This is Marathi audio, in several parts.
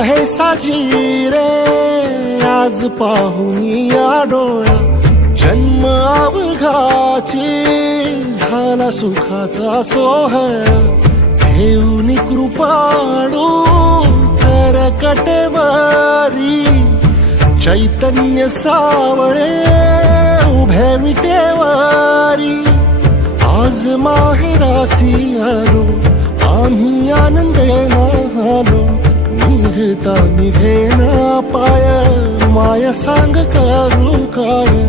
साजी रे आज पाहून या डोळा जन्म अवघाची झाला सुखाचा सोहळा. घेऊन कृपाळू तर कटेवारी चैतन्य सावळे उभे विटेवारी आज माहेरासी आलो आम्ही आनंद आलो निघता निघेना पाय माया सांग करू काय?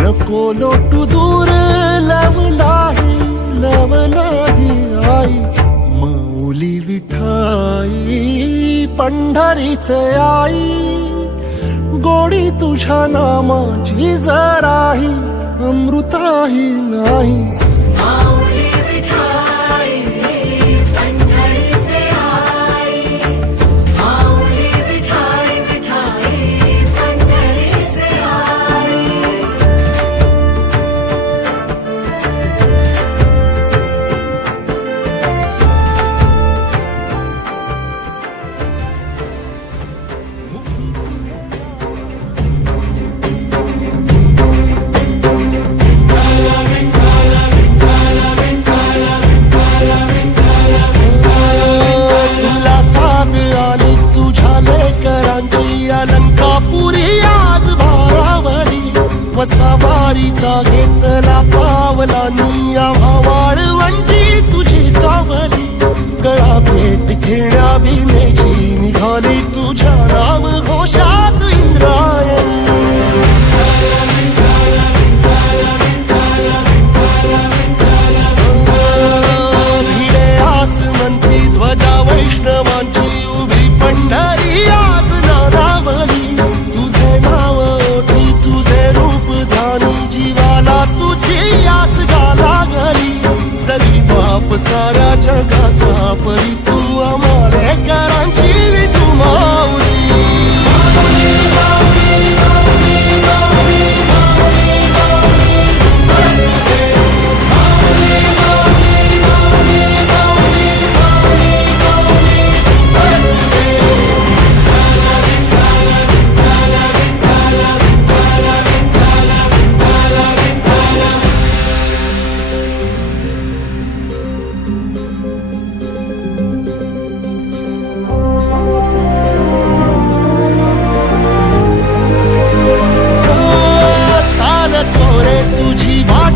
नको लोटू दूर लवलाही लवलाही आई. मौली विठाई पंढरीच आई. गोडी तुझ्या नामाची जराही अमृताही नाही. सवारीचा घेतला पावला निया वाळवंची तुझी सावली. गळा भेट घेण्या नाही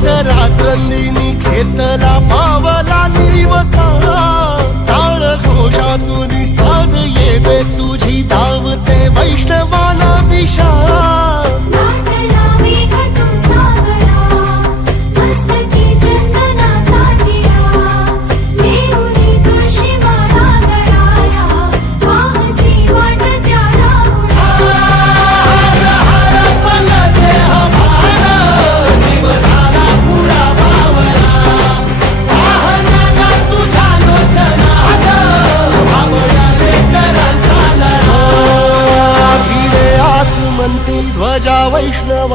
तुझी वाट रात्रंदिनी घेतला पावला दिवसा टाळ घोषातून साध येते तुझी धावते वैष्णव